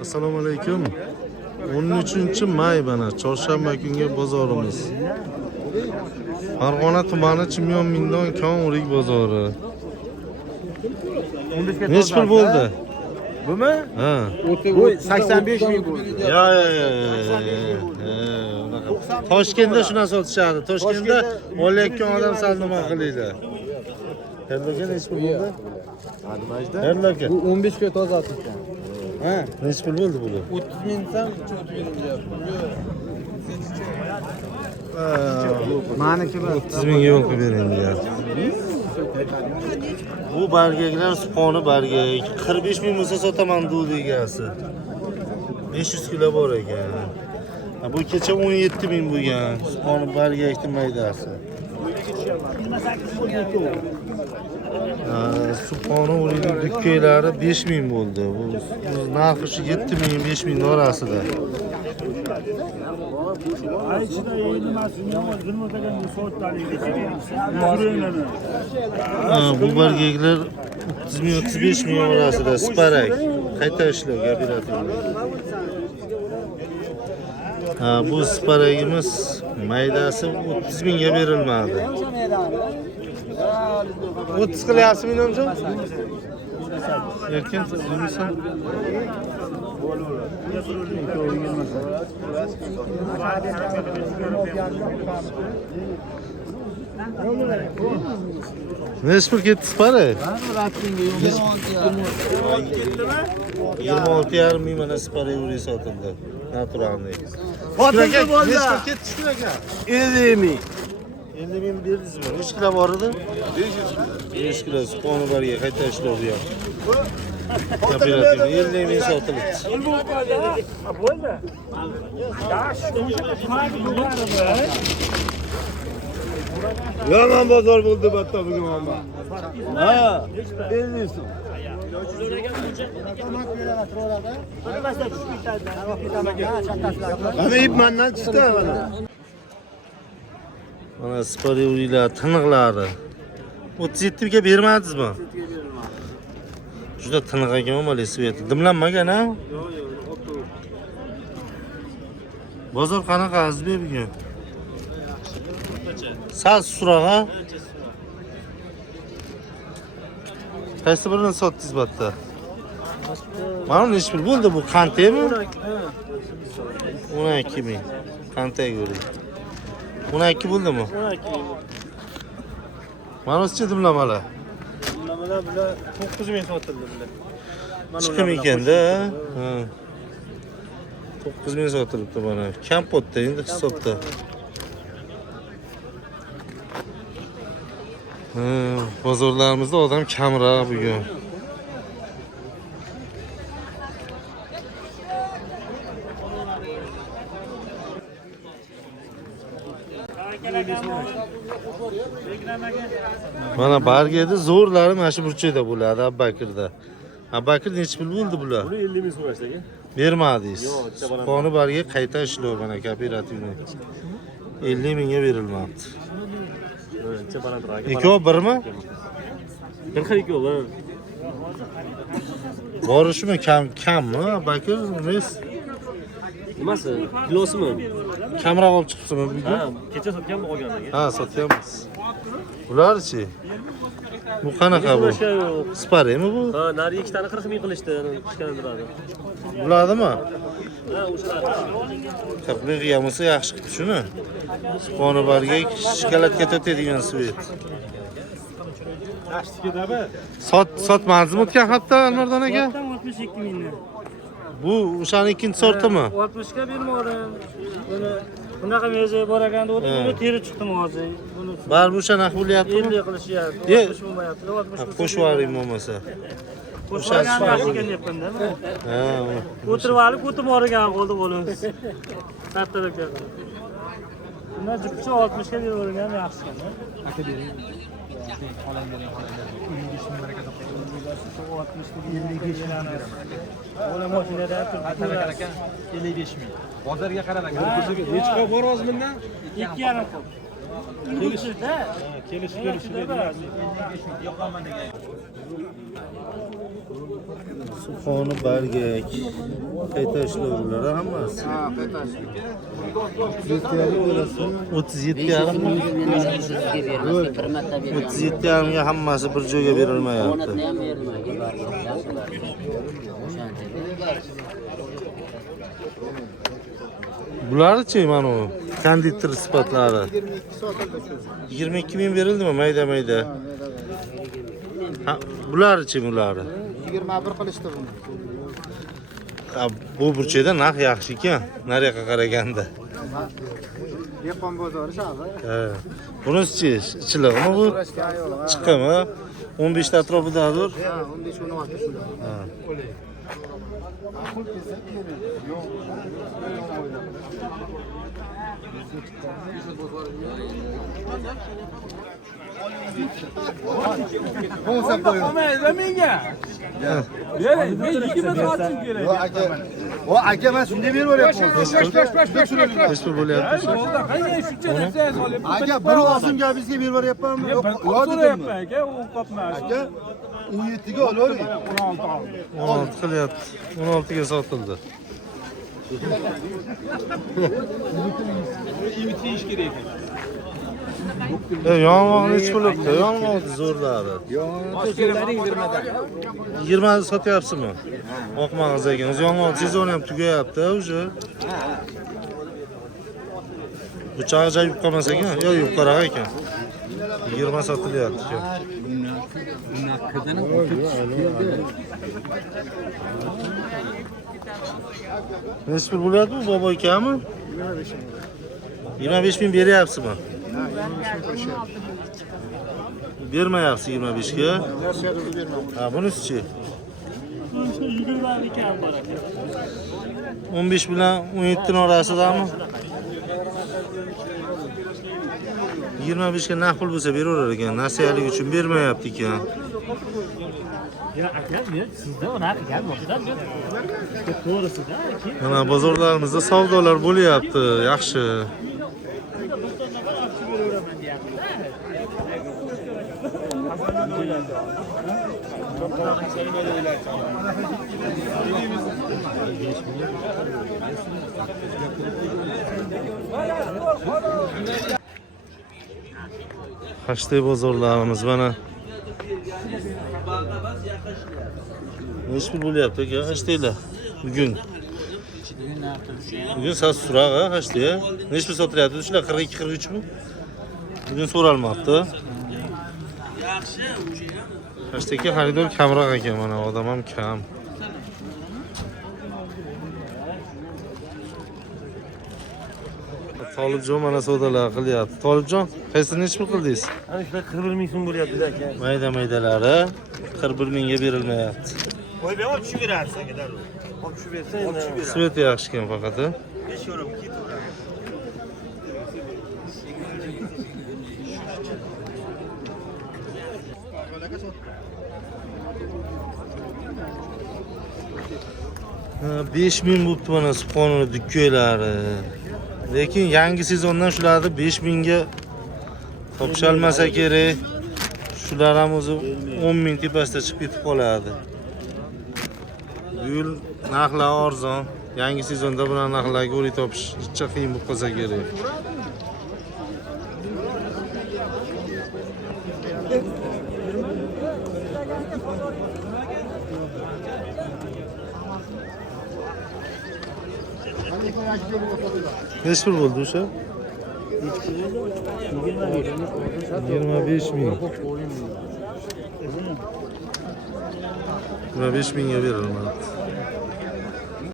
Assalomu alaykum. 13-may mana chorshanba kungi bozorimiz. Farg'ona tumani Chimyon Mindon kon o'rik bozori. Nech pul bo'ldi? Bumi? Ha. Bu 85 ming bo'ldi. Ya. Toshkentda shuna sotishadi. Toshkentda olayotgan odam sal nima qilaydi. Herloga nech pul bo'ldi? Herloga. Bu 15 ga toza otibdi. Ha, Nech pul bo'ldi bular? 30 mingdan 30 ming deyapti. Maniki 30 ming yo'l qilib bering deyapti. Bu bargaklar suponi bargak. 45 ming bo'lsa sotaman dudi egasi. 500 kilo bor ekan. Bu kecha 17 ming bo'lgan. Suponi bargakning maydasi. Suponi o'rniga dukkaylari 5 ming bo'ldi. Bu narxi shu 7 ming 5 ming orasida. Bu bargaklar 30 ming 35 ming orasida sparak. Qayta ishlovga beradi. Bu sparagimiz maydasi 30 mingga berilmadi. 30 qilyapsizmi nomjon? Erkin siz yursan. Nech pul ketdi sparak? 26,5 ming mana sparak o'rik sotildi. Naturalniy. Qotib bo'ldi. Nech pul ketdi shukr aka? 50 ming. 50 ming berdingizmi? Nech kilo bor edi? 5 kilo suponi barga qayta ishlov bu yoq. Kooperativ 50 ming sotilibdi. Bo'ldi. Yomon bozor bo'ldi batta bugun amma. Ha, 50 so'm. Mana ip mendan chiqdi mana. Mana spari o'riklar tiniqlari. 37 ga bermadingizmi? Juda tiniq ekan omali svet. Dimlanmagan ha? Bozor qanaqa azbi bugun? Sal sustroq ha? Qaysi birini sotdingiz batta? Mana nech pul bo'ldi bu? Qantaymi? 12 ming. Qantay ko'ring. 12 bo'ldimi? 12. Mana o'zicha dimlamalar. Nimalar bular 9 ming sotildi bular. Chiqim ekanda. Ha. 9 ming sotilibdi mana. Kampotda endi hisobda. Bozorlarimizda odam kamroq bugun. Mana bargada zo'rlari mana shu burchakda bo'ladi, Abbakirda. Abbakir nech pul bo'ldi bular? Buni 50 ming so'rash ekan. Bermadingiz. Qoni barga qayta ishlov mana kooperativni. 50 mingga berilmabdi. Ikkovi birmi? Bir xil ikkovi. Bori shumi kammi? Abbakir res Nimasi? Kilosimi? kamroq olib chiqibsizmi bugun? Ha, kecha sotgan bo'lgan ekan. Ha, sotyapmiz. Bular-chi? Bu qanaqa bu? Boshqa yo'q. Sparemi bu? Ha, nari ikkitani 40 ming qilishdi, chiqqan turadi. Buladimi? Ha, o'shalar. Tabliq yamasa yaxshi qilib shuni. Suponi barga shokoladga to'tadigan svet. Sotmadingizmi o'tgan hafta Almardon aka? 62 mingni. Bu o'shaning ikkinchi sortimi? 60 ga bermodim. Buni bunaqa meze bor ekanda o'tib, buni teri chiqdim hozir. Buni Baribir o'sha narx bo'lyaptimi? 50 qilishyapti. Ye. 60 bo'lmayapti. 60 Qo'shib yuboring bo'lmasa. Qo'shgan yaxshi ekan deyapman-da. Ha. O'tirib olib, o'tib borgan qoldi bo'lamiz. Kattaroq ekan. Bundan jipcha 60 ga beravergan yaxshi ekan-da. Aka bering. Xolam bering, xolam bering. 25 ming baraka topib 60 ga 55 ming beraman. Ola mashinada turibdi aka 55 ming. Bozorga qarab aka. Nechta bor o'z bundan? 2,5 qo'l. Kelishda. Kelishib beradi. 55 ming yo'qman degan. Sufoni bargak. Qayta ishlovlari hammasi. Ha, qaytasiz. 37,5 37,5 ga hammasi bir joyga berilmayapti. Bularchi mana u konditer sifatlari 22 ming berildimi mayda? Ha, bularchi bulari 21 qilishdi buni. bu burchakda narx yaxshi ekan, nariyoqqa qaraganda. Dehqon bozori shahar. Ha. Bunisi ichilig'imi bu? Chiqimi? 15 ta atrofidadir. Ha, 15-16 shunda. Ha. O aka ben shunday berib yuboryapman. Hech bir bo'lyapti. Aka bir olsin gapingizga berib yuboryapmanmi? Yo'q, dedimmi? Aka 17 ga olavering. 16 qilyapti. 16 ga sotildi. Yong'oqni hech bo'libdi. Yong'oq zo'rlari. 20 sotyapsizmi? Oq mag'azaga. Yong'oq sezoni ham tugayapti o'sha. Bu chaqja yub qolmas ekan, yo yuqaroq ekan. 20 sotilyapti ekan. Nechta bo'lyapti bu bobo akami? 25 ming beryapsizmi? Bermayapsiz 25 ga. Ha, bunisi-chi? 15 bilan 17 ning orasidami? 25 ga naqd pul bo'lsa beraverar ekan, nasiyalik uchun bermayapti ekan. Ya aka, sizda unaqa gap yo'q-da. To'g'risida. Mana bozorlarimizda savdolar bo'lyapti, yaxshi. Qashday bozorlarimiz mana. Nech pul bo'lyapti aka? Qashdaylar bugun. Bugun so'z surag'i qashday. Nech pul sotilyapti? Shular 42-43 mi? Bugun so'ralmoqda. Qashdagi xaridor kamroq ekan, mana odam ham kam. Tolibjon mana savdolar qilyapti. Tolibjon, qaysini nech pul qildingiz? Ana shular 41 ming so'm bo'lyapti aka. Mayda-maydalari 41 mingga berilmayapti. Qo'y ben olib tushib berarsiz aka darrov. Olib tushib bersa endi. Sveti yaxshi ekan faqat. 5 euro ketaveradi. Ha, 5 ming bo'pti mana Subhonova dukkanlari. Lekin yangi sezondan shularni 5 mingga topisholmasa kerak. Shular ham o'zi 10 ming tepasida chiqib ketib qoladi. Bu yil narxlar arzon. Yangi sezonda bunaqa narxlarga o'rik topish hech qiyin bo'lib qolsa kerak. Nech pul bo'ldi o'sha? 25 ming. 25 mingga berilmoqda.